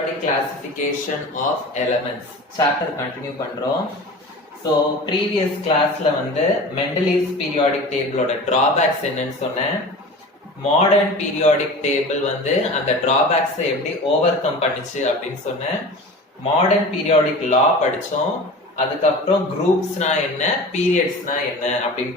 Periodic classification of elements chapter continue பண்றோம். So previous classல வந்து Mendeleev's periodic table ஓட drawbacks என்னன்னு சொன்னேன். மாடர்ன் பீரியாடிக் டேபிள் வந்து அந்த drawbacks எப்படி ஓவர்கம் பண்ணுச்சு அப்படின்னு சொன்னேன். மாடர்ன் பீரியாடிக் லா படிச்சோம். அதுக்கப்புறம் குரூப்ஸ்னா என்ன, பீரியட்ஸ்னா என்ன அப்படின்னு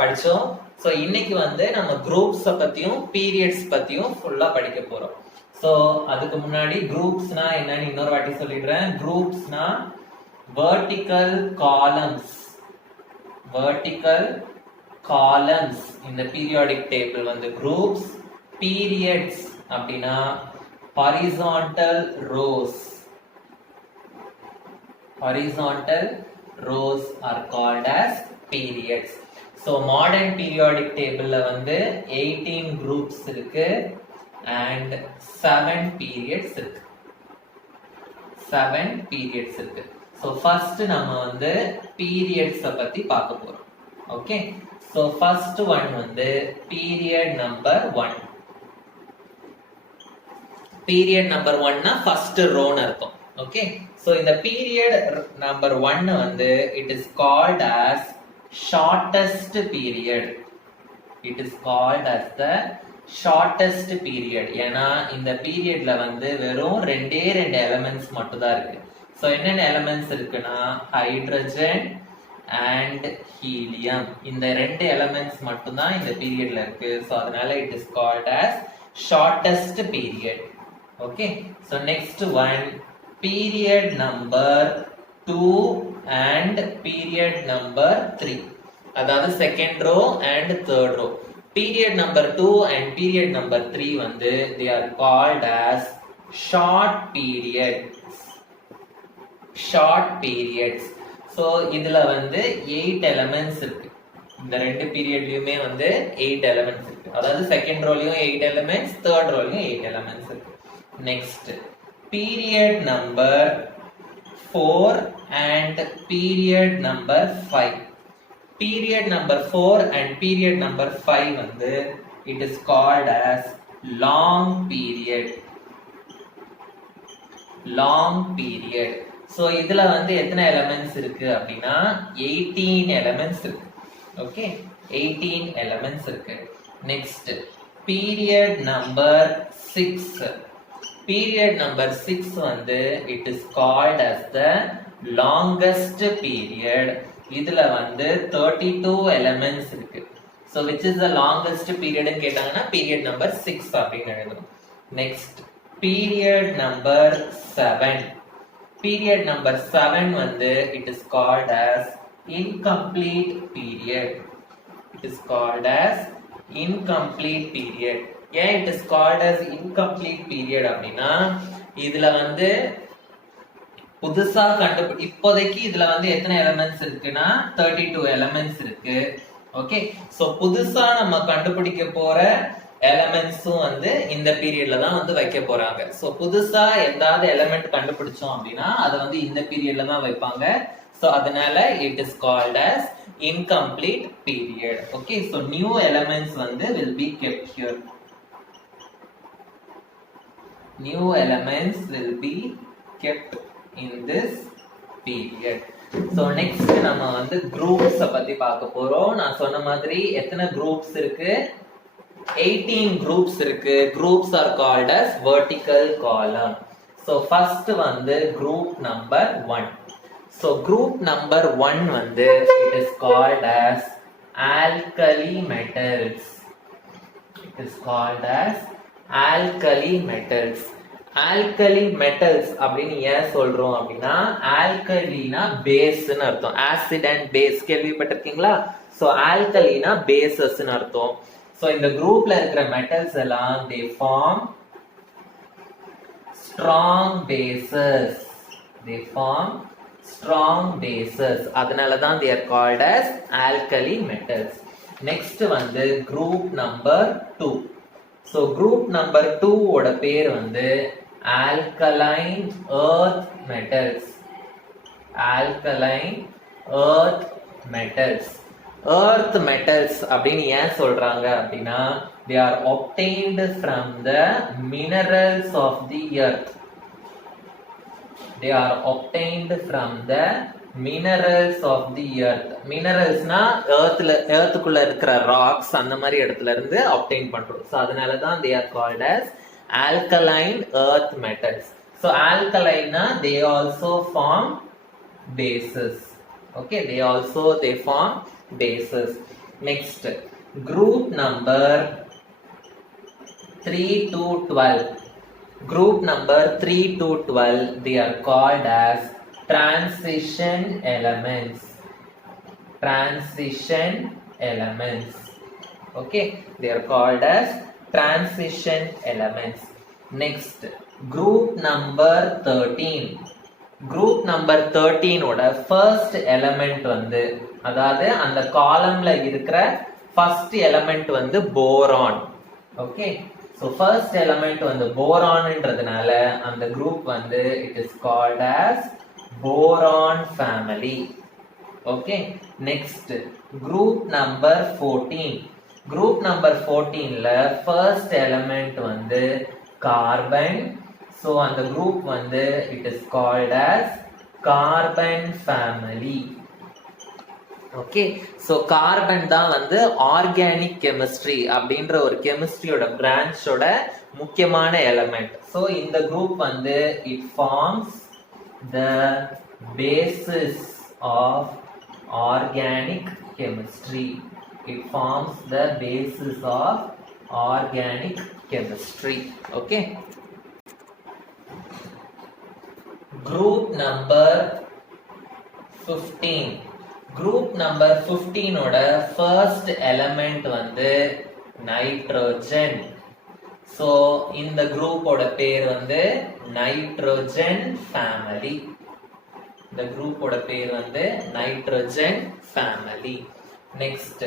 படிச்சோம். ஸோ இன்னைக்கு வந்து நம்ம குரூப்ஸை பத்தியும் பீரியட்ஸ் பத்தியும் ஃபுல்லா படிக்க போறோம். ஸோ அதுக்கு முன்னாடி குரூப்ஸ்னா என்னன்னு இன்னொரு வாட்டி சொல்லிடுறேன். குரூப்ஸ்னா vertical columns இந்த periodic table வந்து groups. periods அப்படின்னா horizontal rows are called as periods. So modern periodic table வந்து 18 groups இருக்கு and 7 periods இருக்கு. So first நம்ம வந்து periods பத்தி பார்க்க போறோம். Okay, so first one வந்து period number 1. period number 1 னா first row னு அர்த்தம். Okay, so இந்த period number 1 வந்து it is called as shortest period. ஏன்னா இந்த பீரியட்ல வந்து வெறும் ரெண்டு எலிமெண்ட்ஸ் மட்டும் தான் இருக்கு. சோ என்னென்ன எலிமெண்ட்ஸ் இருக்குன்னா ஹைட்ரஜன் அண்ட் ஹீலியம். இந்த ரெண்டு எலிமெண்ட்ஸ் மட்டும் தான் இந்த பீரியட்ல இருக்கு. சோ அதனால it is called as shortest period. Okay, so next one period number 2 and period number 3. அதாவது second row and third row. Period number 2 and period number 3 வந்து they are called as short periods. So இதுல வந்து 8 elements இருக்கு. இந்த ரெண்டு பீரியட்லயுமே வந்து 8 elements இருக்கு. அதாவது செகண்ட் ரோலயும் 8 elements, தேர்ட் ரோலயும் 8 elements இருக்கு. Next period number 4 and period number 5. period number 4 and period number 5 வந்து it is called as long period. so இதுல வந்து எத்தனை elements இருக்கு அப்படின்னா 18 elements இருக்கு. okay, 18 elements இருக்கு. next period number 6. period number 6 வந்து it is called as the longest period. இதுல வந்து 32 elements இருக்கு. so which is the longest period ன்னு கேட்டாங்கன்னா period number 6 அப்படின்னு எழுதணும். next period number 7. period number 7 வந்து it is called as incomplete period. ஏன் it is called as incomplete period அப்படின்னா இதுல வந்து புதுசா இப்போதைக்கு இதுல வந்து எத்தனை எலிமெண்ட்ஸ் இருக்குன்னா 32 எலிமெண்ட்ஸ் இருக்கு. ஓகே, சோ புதுசா நம்ம கண்டுபிடிக்க போற எலிமெண்ட்ஸும் வந்து இந்த பீரியட்ல தான் வந்து வைக்க போறாங்க. சோ புதுசா ஏதாவது எலிமெண்ட் கண்டுபிடிச்சோம் அப்படின்னா அதை வந்து இந்த பீரியட்ல தான் வைப்பாங்க. சோ அதனால it is called as incomplete period. Okay, so new elements வந்து will be kept here. New elements will be kept in this period. So next நம்ம வந்து groups பத்தி பார்க்க போறோம். நான் சொன்ன மாதிரி எத்தனை groups இருக்கு? 18 groups இருக்கு. Groups are called as vertical column. So first வந்து group number 1. So group number 1 வந்து it is called as alkali metals. Alkali metals அப்படின்னு ஏன் சொல்றோம் அப்படின்னா ஆல்கலினா பேஸ்னு அர்த்தம். ஆசிட் அண்ட் பேஸ் கேள்விப்பட்டிருக்கீங்களா? சோ ஆல்கலினா பேசஸ்னு அர்த்தம். சோ இந்த குரூப்ல இருக்கிற மெட்டல்ஸ் எல்லாம் they form strong bases. அதனால தான் they are called as alkali metals. next வந்து group number 2. so group number 2 ஓட பேர் வந்து alkaline earth metals. earth metals அப்படின்னு ஏன் சொல்றாங்க அப்படின்னா they are obtained from the minerals of the earth. They are obtained from the minerals of the earth. Minerals na earth குள்ள இருக்கிற rocks அந்த மாதிரி இடத்துல இருந்து obtain பண்றோம். So அதனால தான் they are called as alkaline earth metals. So alkaline na they also form bases. Okay, they form bases. Next, group number 3 to 12. Group number 3 to 12, they are called as transition elements. Transition elements. Okay, they are called as transition elements. Next, group number 13. Group number 13 ஓட first element வந்து, அதாவது அந்த காலம்ல இருக்கிற first element வந்து boron. Okay, so first element வந்து boron ன்றதுனால அந்த group வந்து it is called as boron family. Okay, next, group number 14. Group number 14 ல first element வந்து carbon. So அந்த group வந்து it is called as carbon family. Okay, so carbon தான் வந்து organic chemistry அப்படின்ற ஒரு chemistryயோட branchோட முக்கியமான element. So இந்த group வந்து it forms the basis of organic chemistry. It forms the basis of organic chemistry. Okay, group number 15. Group number 15 ஓட first element வந்து nitrogen. So இந்த group ஓட பேர் வந்து nitrogen family. இந்த group ஓட பேர் வந்து nitrogen family. Next,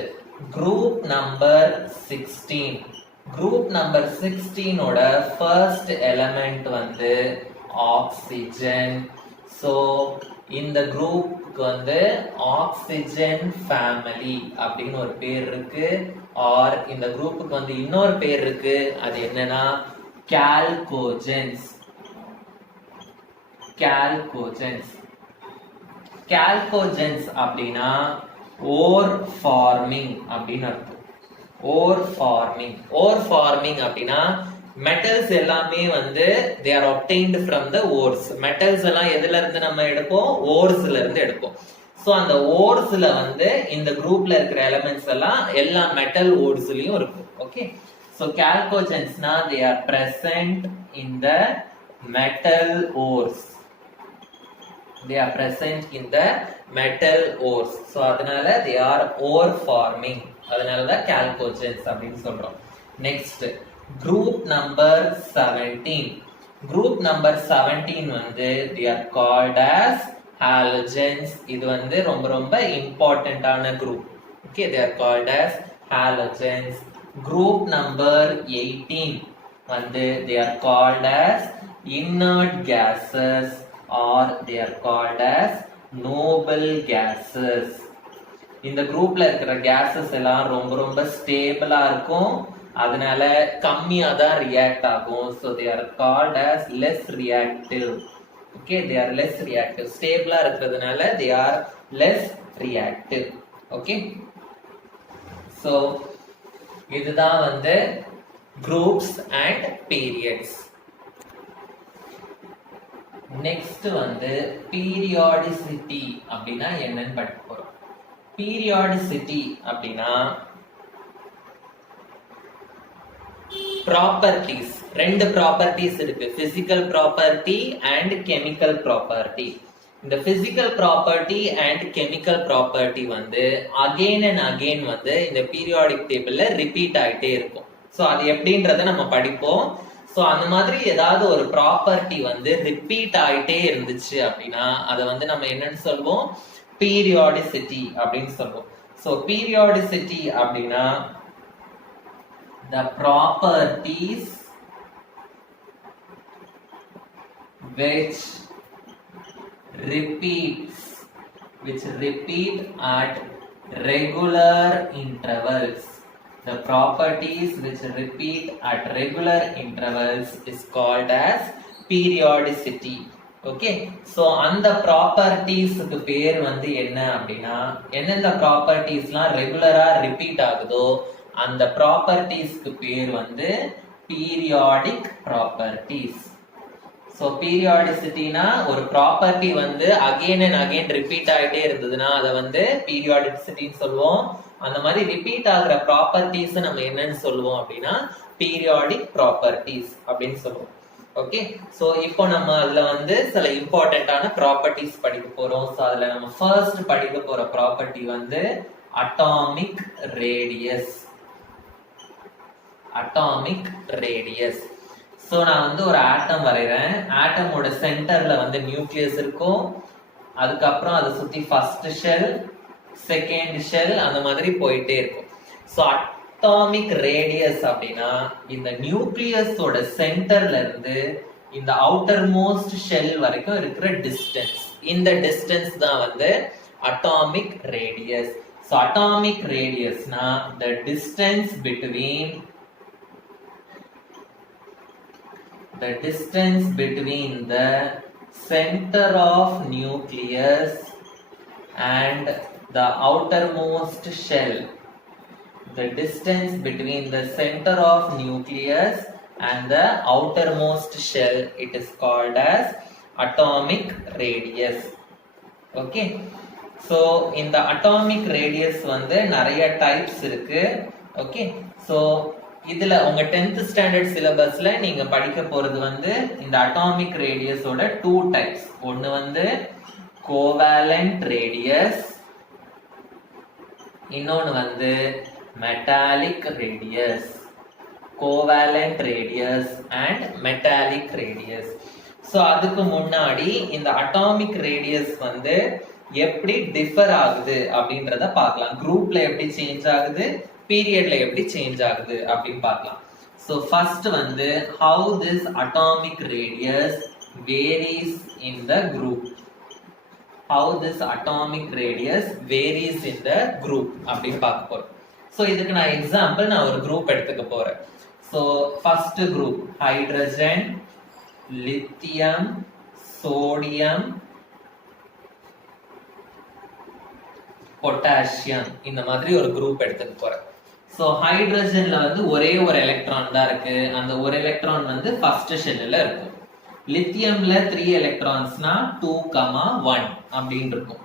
group number 16. Group number 16 ஓட first element வந்து oxygen. So இந்த குரூப்புக்கு வந்து ஆக்சிஜன் ஃபேமிலி அப்படின்னு ஒரு பேர் இருக்கு. ஆர் இந்த குரூப்புக்கு வந்து இன்னொரு பேர் இருக்கு, அது என்னன்னா கால்கோஜென்ஸ். கால்கோஜென்ஸ். கால்கோஜென்ஸ் அப்படின்னா ஓர் ஃபார்மிங் அப்படின்னு அர்த்தம். ஓர் ஃபார்மிங். ஓர் ஃபார்மிங் அப்படின்னா மெட்டல்ஸ் எல்லாமே வந்து they are obtained from the ores. Metals எல்லாம் எதுல இருந்து நம்ம எடுப்போம்? ஓர்ஸ்ல இருந்து எடுப்போம். சோ அந்த ஓர்ஸ்ல வந்து இந்த குரூப்ல இருக்கிற எலிமெண்ட்ஸ் எல்லாம் எல்லா மெட்டல் ஓர்ஸ்லயும் இருக்கும். ஓகே, சோ கால்கோஜென்ஸ்னா they are present in the metal ores. They are present in the metal ores. So அதனால they are ore forming. அதனால தான் கால்கோஜென்ஸ் அப்படின்னு சொல்றோம். Next, group number 17. Group number 17 வந்து they are called as halogens. இது வந்து ரொம்ப ரொம்ப இம்பார்ட்டன்டான group. Okay, they are called as halogens. Group number 18 வந்து they are called as inert gases or they are called as noble gases. இந்த குரூப்ல இருக்கிற gases எல்லாம் ரொம்ப ரொம்ப ஸ்டேபிளா இருக்கும், அதனால கம்மியா தான் ரியாக்ட் ஆகும். so they are called as less reactive. okay, they are less reactive. ஸ்டேபிளா இருக்கிறதுனால they are less reactive. okay, so இதுதான் வந்து groups and periods. next வந்து periodicity அப்படின்னா என்னன்னு படிக்க போறோம். periodicity அப்படின்னா ப்ராப்பர்ட்டிஸ். ரெண்டு ப்ராப்பர்ட்டிஸ் இருக்கு, physical property and chemical property. இந்த physical property and chemical property வந்து அகைன் அண்ட் அகைன் வந்து இந்த பீரியாடிக் டேபிள்ல ரிப்பீட் ஆயிட்டே இருக்கும். ஸோ அது எப்படின்றத நம்ம படிப்போம். ஸோ அந்த மாதிரி ஏதாவது ஒரு ப்ராப்பர்ட்டி வந்து ரிப்பீட் ஆயிட்டே இருந்துச்சு அப்படின்னா அதை வந்து நம்ம என்னன்னு சொல்லுவோம்? பீரியாடிசிட்டி அப்படின்னு சொல்லுவோம். ஸோ பீரியாடிசிட்டி அப்படின்னா the properties which repeat at regular intervals. The properties which repeat at regular intervals is called as periodicity. Okay, so அந்த ப்ராப்பர்ட்டிஸ்க்கு பேர் வந்து என்ன அப்படின்னா, எந்தெந்த ப்ராப்பர்ட்டிஸ்லாம் ரெகுலரா ரிப்பீட் ஆகுதோ அந்த ப்ராப்பர்ட்டிஸ்க்கு பேர் வந்து பீரியாடிக் ப்ராப்பர்ட்டிஸ். ஸோ பீரியாடிசிட்டினா ஒரு ப்ராப்பர்ட்டி வந்து அகெயின் அண்ட் அகெயின் ரிப்பீட் ஆகிட்டே இருந்ததுன்னா அதை வந்து பீரியாடிசிட்டின்னு சொல்லுவோம். அந்த மாதிரி ரிப்பீட் ஆகுற ப்ராப்பர்ட்டிஸ் நம்ம என்னன்னு சொல்லுவோம் அப்படின்னா பீரியாடிக் ப்ராப்பர்ட்டிஸ் அப்படின்னு சொல்லுவோம். ஓகே, ஸோ இப்போ நம்ம அதுல வந்து சில இம்பார்ட்டன்டான ப்ராப்பர்ட்டிஸ் படிக்க போறோம். ஸோ அதுல நம்ம ஃபர்ஸ்ட் படிக்க போற ப்ராப்பர்ட்டி வந்து atomic radius. Atomic radius. So நான் வந்து ஒரு ஆட்டம் வரைகிறேன். ஆட்டமோட சென்டர்ல வந்து நியூக்ளியஸ் இருக்கும். அதுக்கப்புறம் அதை சுத்தி ஃபர்ஸ்ட் ஷெல், செகண்ட் ஷெல், அந்த மாதிரி போயிட்டே இருக்கும். ஸோ அட்டாமிக் ரேடியஸ் அப்படின்னா இந்த நியூக்ளியஸோட சென்டர்ல இருந்து இந்த அவுட்டர் மோஸ்ட் ஷெல் வரைக்கும் இருக்கிற டிஸ்டன்ஸ். இந்த டிஸ்டன்ஸ் தான் வந்து அட்டாமிக் ரேடியஸ். ஸோ அட்டாமிக் ரேடியஸ்னா the distance between the center of nucleus and the outermost shell. The distance between the center of nucleus and the outermost shell, it is called as atomic radius. Okay, so in the atomic radius வந்து நிறைய types இருக்கு. Okay, so இதுல உங்க 10th standard சிலபஸ்ல நீங்க படிக்க போறது வந்து இந்த அட்டாமிக் ரேடியஸோட 2 டைப்ஸ். ஒன்னு வந்து கோவேலண்ட் ரேடியஸ், இன்னொன்னு வந்து metallic radius. Covalent radius and metallic radius. So அதுக்கு முன்னாடி இந்த அட்டாமிக் ரேடியஸ் வந்து எப்படி டிஃபர் ஆகுது அப்படின்றத பார்க்கலாம். குரூப்ல எப்படி சேஞ்ச் ஆகுது, பீரியட்ல எப்படி சேஞ்ச் ஆகுது அப்படின்னு பார்க்கலாம். ஸோ ஃபர்ஸ்ட் வந்து how this atomic radius varies in the group. How this atomic radius varies in the group அப்படின்னு பார்க்க போறோம். ஸோ இதுக்கு நான் எக்ஸாம்பிள் நான் ஒரு குரூப் எடுத்துக்க போறேன். So first group hydrogen, lithium, sodium, potassium, இந்த மாதிரி ஒரு குரூப் எடுத்துக்க போறேன். ஸோ ஹைட்ரஜன்ல வந்து ஒரே ஒரு எலக்ட்ரான் தான் இருக்கு. அந்த ஒரு எலக்ட்ரான் வந்து ஃபர்ஸ்ட் ஷெல்ல இருக்கும். லித்தியம்ல 3 எலக்ட்ரான்ஸ்னா 2,1 அப்படின்னு இருக்கும்.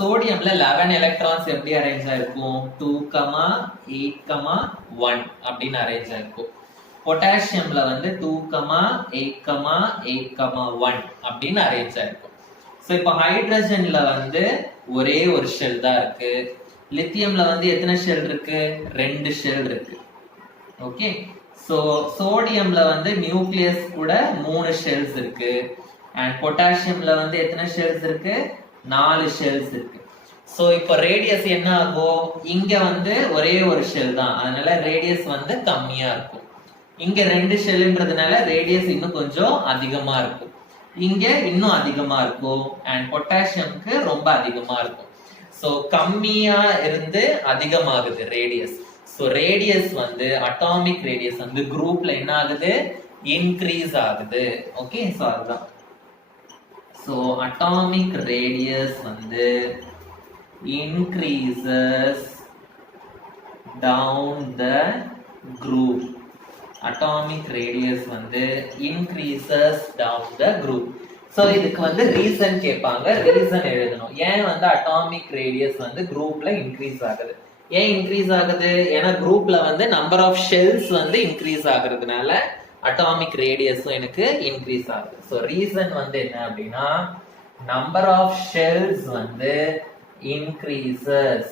சோடியம்ல 11 எலக்ட்ரான்ஸ் எப்படி அரேஞ்ச் ஆயிருக்கும், 2,8,1 அப்படின்னு அரேஞ்ச் ஆயிருக்கும். பொட்டாசியம்ல வந்து 2,8,8,1 அப்படின்னு அரேஞ்ச் ஆயிருக்கும். ஸோ இப்போ ஹைட்ரஜன்ல வந்து ஒரே ஒரு ஷெல் தான் இருக்கு. லித்தியம்ல வந்து எத்தனை ஷெல் இருக்கு, 2 ஷெல் இருக்கு. ஓகே, சோ சோடியம்ல வந்து நியூக்ளியஸ் கூட 3 ஷெல்ஸ் இருக்கு. அண்ட் பொட்டாசியம்ல வந்து எத்தனை ஷெல்ஸ் இருக்கு, 4 ஷெல்ஸ் இருக்கு. சோ இப்போ ரேடியஸ் என்ன ஆகும், இங்க வந்து ஒரே ஒரு ஷெல் தான், அதனால ரேடியஸ் வந்து கம்மியா இருக்கும். இங்க 2 ஷெல்ன்றதுனால ரேடியஸ் இன்னும் கொஞ்சம் அதிகமா இருக்கும். இங்க இன்னும் அதிகமா இருக்கும். அண்ட் பொட்டாசியம்க்கு ரொம்ப அதிகமா இருக்கும். சோ கம்மியா இருந்து அதிகமாகுது ரேடியஸ். சோ ரேடியஸ் வந்து அட்டாமிக் ரேடியஸ் வந்து குரூப்ல என்ன ஆகுது, இன்க்ரீஸ் ஆகுது. ஓகே, சோ அதுதான். சோ அட்டாமிக் ரேடியஸ் வந்து increases down the group. Atomic radius வந்து increases down the group. So இதுக்கு வந்து ரீசன் கேட்பாங்க, ரீசன் எழுதணும். ஏன் வந்து அட்டாமிக் ரேடியஸ் வந்து குரூப்ல இன்க்ரீஸ் ஆகுது, ஏன் இன்க்ரீஸ் ஆகுது, ஏன்னா குரூப்ல வந்து நம்பர் ஆஃப் ஷெல்ஸ் வந்து இன்க்ரீஸ் ஆகுறதுனால அட்டாமிக் ரேடியஸும் எனக்கு இன்க்ரீஸ் ஆகுது. சோ ரீசன் வந்து என்ன அப்படின்னா, நம்பர் ஆஃப் ஷெல்ஸ் வந்து increases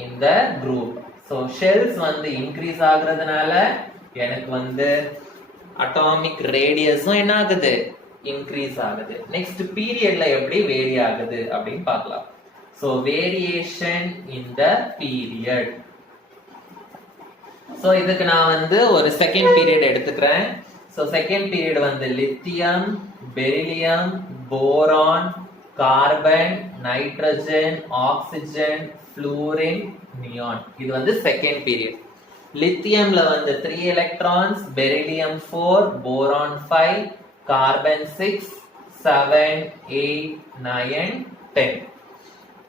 in the group. So shells வந்து increase ஆகுறதுனால எனக்கு வந்து atomic radiusம் என்ன ஆகுது, increase ஆகுது. next periodல எப்படி வேரி ஆகுது அப்படின்னு பார்க்கலாம். so variation in the period. so இதுக்கு நான் வந்து ஒரு செகண்ட் பீரியட் எடுத்துக்கிறேன். so செகண்ட் பீரியட் வந்து lithium, beryllium, boron, carbon, nitrogen, oxygen, fluorine, neon. இது வந்து செகண்ட் பீரியட். லித்தியம்ல வந்து 3 electrons, beryllium 4, boron 5, carbon 6, 7, 8, 9, 10.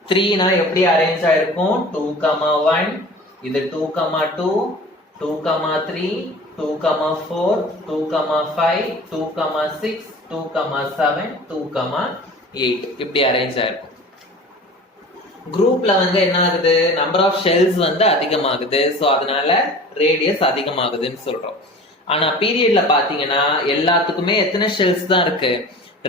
3 னா எப்படி அரேஞ்ச் ஆயிருக்கும்? 2, 1, இது 2, 2, 2, 3, 2, 4, 2, 5, 2, 6, 2, 7, 2, 8 இப்படி அரேஞ்ச் ஆயிருக்கும். குரூப்ல வந்து என்ன ஆகுது? நம்பர் ஆஃப் ஷெல்ஸ் வந்து அதிகமாகுது. ஸோ அதனால ரேடியஸ் அதிகமாகுதுன்னு சொல்றோம். ஆனா பீரியட்ல பாத்தீங்கன்னா எல்லாத்துக்குமே எத்தனை ஷெல்ஸ் தான் இருக்கு?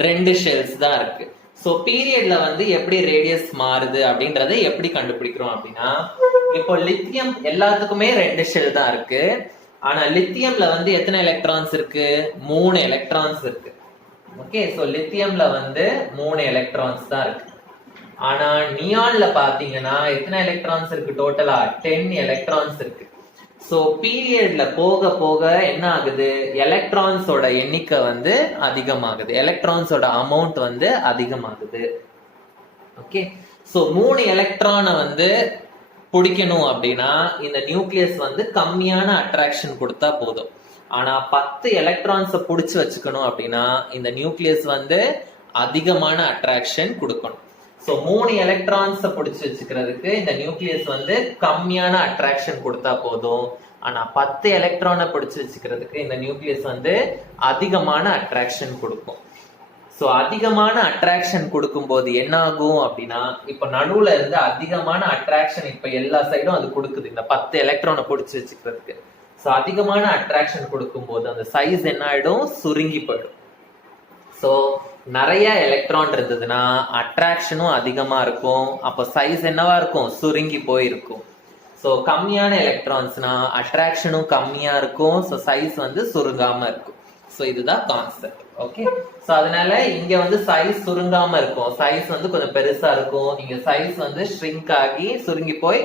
2 ஷெல்ஸ் தான் இருக்கு. ஸோ பீரியட்ல வந்து எப்படி ரேடியஸ் மாறுது அப்படின்றத எப்படி கண்டுபிடிக்கிறோம் அப்படின்னா, இப்போ லித்தியம் எல்லாத்துக்குமே 2 ஷெல் தான் இருக்கு. ஆனா லித்தியம்ல வந்து எத்தனை எலக்ட்ரான்ஸ் இருக்கு? 3 எலக்ட்ரான்ஸ் இருக்கு. ஓகே, ஸோ லித்தியம்ல வந்து 3 எலக்ட்ரான்ஸ் தான் இருக்கு. ஆனா நியான்ல பாத்தீங்கன்னா எத்தனை எலக்ட்ரான்ஸ் இருக்கு? டோட்டலா 10 எலக்ட்ரான்ஸ் இருக்கு. சோ பீரியட்ல போக போக என்ன ஆகுது? எலக்ட்ரான்ஸோட எண்ணிக்கை வந்து அதிகமாகுது, எலக்ட்ரான்ஸோட அமௌண்ட் வந்து அதிகமாகுது. ஓகே, சோ 3 எலக்ட்ரானை வந்து பிடிக்கணும் அப்படின்னா இந்த நியூக்ளியஸ் வந்து கம்மியான அட்ராக்ஷன் கொடுத்தா போதும். ஆனா 10 எலக்ட்ரான்ஸை பிடிச்சு வச்சுக்கணும் அப்படின்னா இந்த நியூக்ளியஸ் வந்து அதிகமான அட்ராக்ஷன் கொடுக்கணும். சோ 3 எலக்ட்ரான்ஸை பிடிச்சு வச்சுக்கிறதுக்கு இந்த நியூக்ளியஸ் வந்து கம்மியான அட்ராக்ஷன் கொடுத்தா போதும். ஆனா 10 எலக்ட்ரானை பிடிச்சு வச்சுக்கிறதுக்கு இந்த நியூக்ளியஸ் வந்து அதிகமான அட்ராக்ஷன் கொடுக்கும். சோ அதிகமான அட்ராக்ஷன் கொடுக்கும் போது என்ன ஆகும் அப்படின்னா, இப்ப நடுவுல இருந்து அதிகமான அட்ராக்ஷன் இப்ப எல்லா சைடும் அது கொடுக்குது இந்த 10 எலக்ட்ரானை பிடிச்சு வச்சுக்கிறதுக்கு. சோ அதிகமான அட்ராக்ஷன் கொடுக்கும் போது அந்த சைஸ் என்ன ஆயிடும்? சுருங்கி போயிடும். சோ நிறைய எலக்ட்ரான் இருந்ததுன்னா அட்ராக்ஷனும் அதிகமா இருக்கும். அப்ப சைஸ் என்னவா இருக்கும்? சுருங்கி போயிருக்கும். சோ கம்மியான எலக்ட்ரான்ஸ்னா அட்ராக்ஷனும் கம்மியா இருக்கும். சோ சைஸ் வந்து சுருங்காம இருக்கும். சோ இதுதான் கான்செப்ட். ஓகே, சோ அதனால இங்க வந்து சைஸ் சுருங்காம இருக்கும், சைஸ் வந்து கொஞ்சம் பெருசா இருக்கும். இங்க சைஸ் வந்து ஷ்ரிங்க் ஆகி சுருங்கி போய்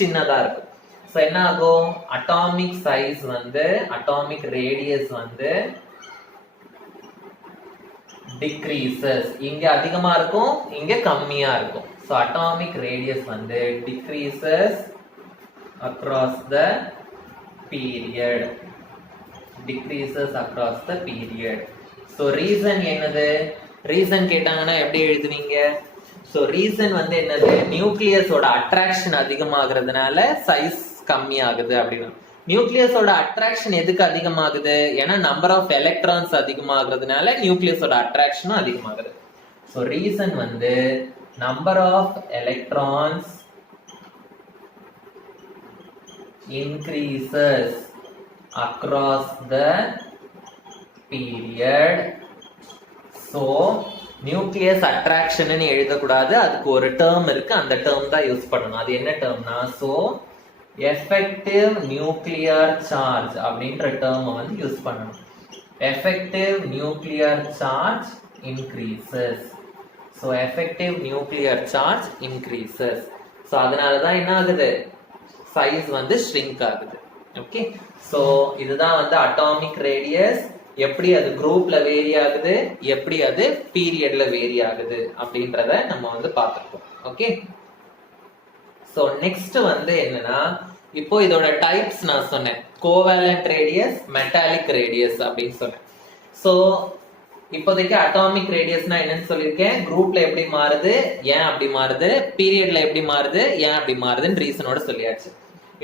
சின்னதா இருக்கும். சோ என்ன ஆகும்? அட்டாமிக் சைஸ் வந்து, அட்டாமிக் ரேடியஸ் வந்து decreases. இங்க அதிகமா இருக்கும், இங்க கம்மியா இருக்கும். So atomic radius வந்து decreases across the period. Decreases across the period. So reason என்னது? Reason கேட்டாங்கன்னா எப்படி எழுதுவீங்க? So reason வந்து என்னது? நியூக்ளியஸோட அட்ராக்ஷன் அதிகமாகிறதுனால சைஸ் கம்மி ஆகுது அப்படின்னு. நியூக்ளியஸோட அட்ராக்ஷன் எதுக்கு அதிகமாகுது? ஏன்னா நம்பர் ஆஃப் எலக்ட்ரான்ஸ் அதிகமாகிறதுனால நியூக்ளியஸோட அட்ராக்ஷனும் அதிகமாகுது. ஸோ ரீசன் வந்து number of electrons increases across the period. So nucleus attraction எழுதக்கூடாது, அதுக்கு ஒரு டேர்ம் இருக்கு, அந்த டேர்ம் தான் யூஸ் பண்ணணும். அது என்ன டேர்ம்னா, ஸோ effective nuclear charge அப்படின்ற டேர்ம் வந்து யூஸ் பண்ணணும். effective nuclear charge increases. so effective nuclear charge increases. so அதனால தான் என்ன ஆகுது? சைஸ் வந்து shrink ஆகுது. ஓகே, சோ இதுதான் வந்து அட்டாமிக் ரேடியஸ். எப்படி அது குரூப்ல வேரி ஆகுது, எப்படி அது பீரியட்ல வேரி ஆகுது அப்படின்றத நம்ம வந்து பார்த்திருக்கோம். ஓகே, சோ நெக்ஸ்ட் வந்து என்னன்னா, இப்போ இதோட டைப்ஸ் நான் சொன்னேன், கோவேலன்ட் ரேடியஸ், மெட்டாலிக் ரேடியஸ் அப்படின்னு சொன்னேன். சோ இப்போதைக்கு அட்டாமிக் ரேடியஸ்னா என்னன்னு சொல்லியிருக்கேன், குரூப்ல எப்படி மாறுது, ஏன் அப்படி மாறுது, பீரியட்ல எப்படி மாறுது, ஏன் அப்படி மாறுதுன்னு ரீசனோட சொல்லியாச்சு.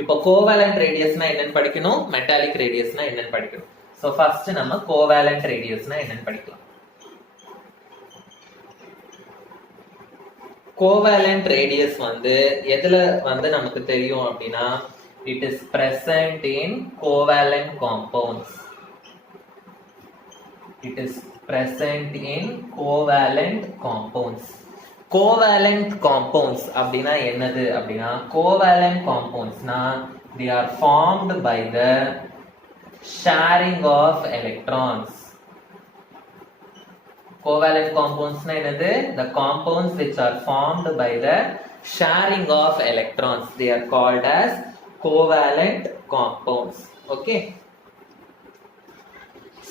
இப்போ கோவேலன்ட் ரேடியஸ்னா என்னன்னு படிக்கணும், மெட்டாலிக் ரேடியஸ்னா என்னன்னு படிக்கணும். சோ ஃபர்ஸ்ட் நம்ம கோவேலன்ட் ரேடியஸ்னா என்னன்னு படிக்கலாம். கோவேலன்ட் ரேடியஸ் வந்து எதுல வந்து நமக்கு தெரியும் அப்படின்னா, it is present in covalent compounds. It is present in covalent compounds. Covalent compounds அப்படின்னா என்னது அப்படின்னா, covalent compoundsனா they are formed by the sharing of electrons. Covalent compounds na enadhu? The compounds which are formed by the sharing of electrons, they are called as covalent compounds. Okay,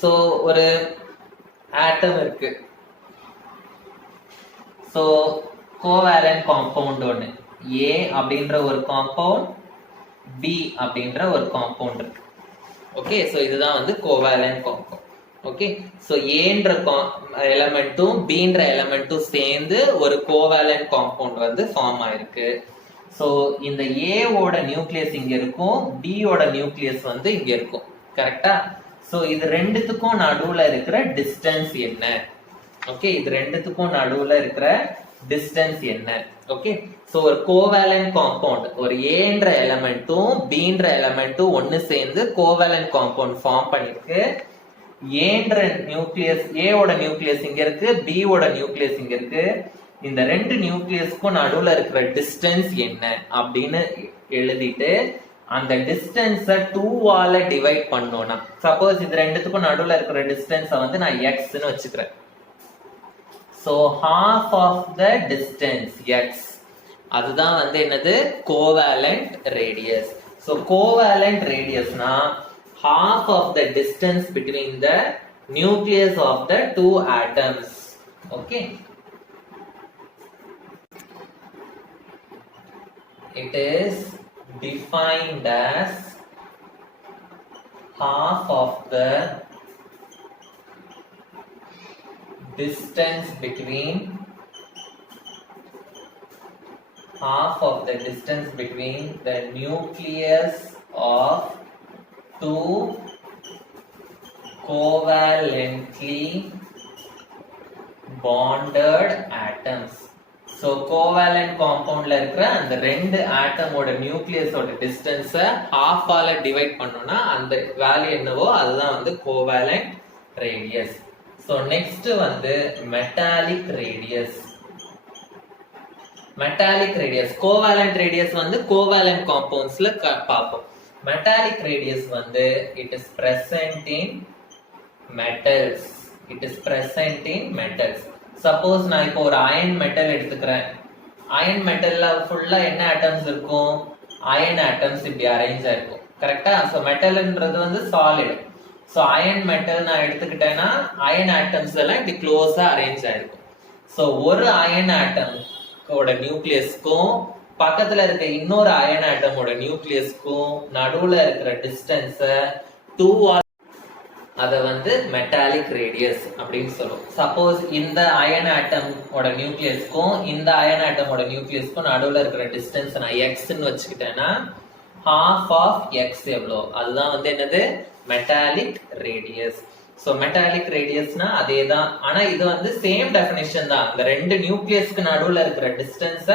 so ஒரு atom இருக்கு. So covalent compound ஒன்னு, A அப்படின்ற ஒரு compound, B அப்படின்ற ஒரு compound இருக்கு. Okay, so இதுதான் வந்து கோவேலன்ட் காம்பவுண்ட். ஓகே, சோ ஏன்ற எலமெண்ட்டும் பின்ற எலமெண்ட்டும் சேர்ந்து ஒரு கோவேலன்ட் காம்பவுண்ட் வந்து ஃபார்ம் ஆயிருக்கு. சோ இந்த A ஓட நியூக்ளியஸ் இங்க இருக்கும், B ஓட நியூக்ளியஸ் வந்து இங்க இருக்கும். கரெக்டா? சோ இது ரெண்டுத்துக்கும் நடுவுல இருக்கிற டிஸ்டன்ஸ் என்ன? ஓகே, இது ரெண்டுத்துக்கும் நடுவுல இருக்கிற டிஸ்டன்ஸ் என்ன? ஓகே, சோ ஒரு கோவேலன்ட் காம்பவுண்ட், ஒரு ஏன்ற எலமெண்ட்டும் பின்ற எலமெண்ட்டும் ஒன்னு சேர்ந்து கோவேலன்ட் காம்பவுண்ட் ஃபார்ம் பண்ணிருக்கு. ஏன்ற நியூக்ளியஸ், A ஓட நியூக்ளியஸ் இங்க இருக்கு, B ஓட நியூக்ளியஸ் இங்க இருக்கு. இந்த ரெண்டு நியூக்ளியஸ்க்கும் நடுவுல இருக்கிற டிஸ்டன்ஸ் என்ன அப்படின்னு எழுதிட்டு அந்த டிஸ்டன்ஸ 2 ஆல டிவைட் பண்ணோம்னா, சப்போஸ் இது ரெண்டுத்துக்கும் நடுவுல இருக்கிற டிஸ்டன்ஸ வந்து நான் x ன்னு வச்சுக்கிறேன். So half of the distance x, அதுதான் வந்து என்னது? Covalent radius. சோ கோவேலன்ட் ரேடியஸ்னா half of the distance between the nucleus of the two atoms. Okay, it is defined as half of the distance between the nucleus of two covalently bonded atoms. So covalent compoundல இருக்கிற அந்த ரெண்டு ஆட்டமோட நியூக்ளியஸோட டிஸ்டன்ஸ half ஆல divide பண்ணோம்னா அந்த வேல்யூ என்னவோ அதுதான் வந்து கோவேலன்ட் ரேடியஸ். So next வந்து metallic radius. Metallic radius, covalent radius வந்து கோவேலன்ட் காம்பவுண்ட்ஸ்ல பார்ப்போம். மெட்டாலிக் ரேடியஸ் வந்து it is present in metals. It is present in metals. Suppose நான் இப்போ ஒரு அயன் மெட்டல் எடுத்துக்கிறேன். அயன் மெட்டல்ல ஃபுல்லா என்ன ஆட்டம்ஸ் இருக்கும்? அயன் ஆட்டம்ஸ் இப்படி அரேஞ்ச் ஆயிருக்கும். கரெக்டா? சோ மெட்டல்ன்றது வந்து சாலிட். சோ அயன் மெட்டல் நான் எடுத்துக்கிட்டேன்னா அயன் ஆட்டம்ஸ் எல்லாம் இப்படி க்ளோஸா அரேஞ்ச் ஆயிருக்கும். சோ ஒரு அயன் ஆட்டமோட நியூக்ளியஸ்க்கும் பக்கத்துல இருக்க இன்னொரு அயன் ஆட்டமோட நியூக்ளியஸ்க்கும் நடுவுல இருக்கிற டிஸ்டன்ஸ 2 அத வந்து மெட்டாலிக் ரேடியஸ் அப்படின்னு சொல்லுவோம். சப்போஸ் இந்த அயன் ஆட்டமோட நியூக்ளியஸ்க்கும் இந்த அயன் ஆட்டமோட நியூக்ளியஸ்க்கும் நடுவுல இருக்கிற டிஸ்டன்ஸ் நான் x ன்னு வச்சுக்கிட்டேன்னா half of x எவ்வளோ? அதுதான் வந்து என்னது? Metallic radius. சோ மெட்டாலிக் ரேடியஸ்னா அதேதான், ஆனா இது வந்து சேம் டெஃபினிஷன் தான். இந்த ரெண்டு நியூக்ளியஸ்க்கு நடுவுல இருக்கிற டிஸ்டன்ஸ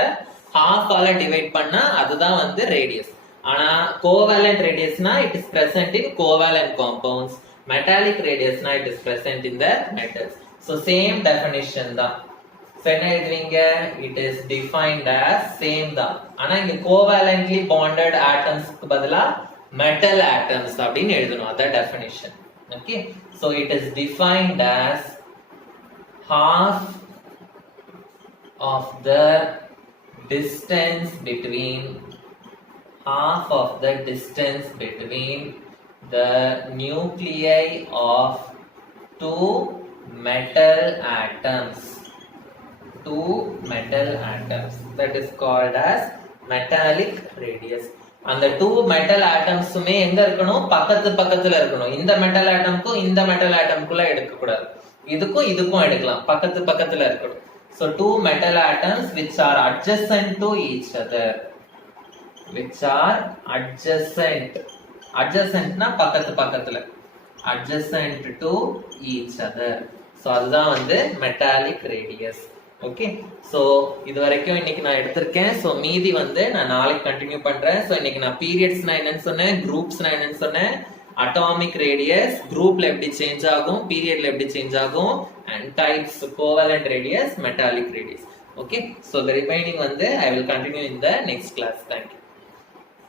half ஆல டிவைட் பண்ணா அதுதான் வந்து ரேடியஸ். ஆனா கோவேலன்ட் ரேடியஸ்னா it is present in covalent compounds. Metallic radius na it is present in the metals. So same definition da. So என்ன எழுதுவீங்க? It is defined as same da. ஆனா இங்க covalently bonded atoms க்கு பதிலா metal atoms அப்படினு எழுதணும். அத definition. Okay? So it is defined as half of the distance between the nuclei of two metal atoms. That is called as metallic radius. அந்த 2 metal atoms-உமே எங்க இருக்கணும்? பக்கத்துல இருக்கணும். இந்த metal atom-க்கும் இந்த metal atom-குள்ள எடுக்க கூடாது. இதுக்கும் எடுக்கலாம். பக்கத்துல இருக்கணும். So 2 metal atoms which are adjacent to each other. Adjacentனா பக்கத்துல, adjacent to each other. So அதுதான் வந்து மெட்டாலிக் ரேடியஸ். ஓகே, சோ இது வரைக்கும் இன்னைக்கு நான் எடுத்திருக்கேன். சோ மீதி வந்து நான் நாளைக்கு கண்டினியூ பண்றேன். சோ இன்னைக்கு நான் பீரியட்ஸ்னா என்னன்னு சொன்னேன், குரூப்ஸ்னா என்னன்னு சொன்னேன், அட்டாமிக் ரேடியஸ் குரூப்ல எப்படி சேஞ்ச் ஆகும், பீரியட்ல எப்படி சேஞ்ச் ஆகும், and types covalent radius, metallic radius. Okay, so the remaining வந்து I will continue in the next class. Thank you.